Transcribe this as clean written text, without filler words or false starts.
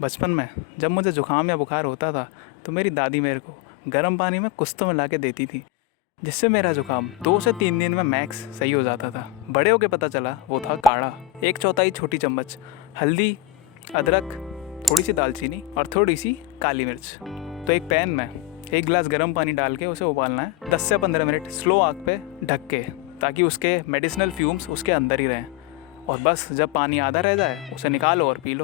बचपन में जब मुझे ज़ुकाम या बुखार होता था तो मेरी दादी मेरे को गर्म पानी में कुछ तो मिला के देती थी, जिससे मेरा ज़ुकाम 2 से 3 दिन में मैक्स सही हो जाता था। बड़े होके पता चला वो था काढ़ा। 1/4 छोटी चम्मच हल्दी, अदरक, थोड़ी सी दालचीनी और थोड़ी सी काली मिर्च। तो एक पैन में 1 गिलास गर्म पानी डाल के उसे उबालना है 10 से 15 मिनट स्लो आग पे ढक के, ताकि उसके मेडिसिनल फ्यूम्स उसके अंदर ही रहें। और बस जब पानी आधा रह जाए उसे निकालो और पी लो।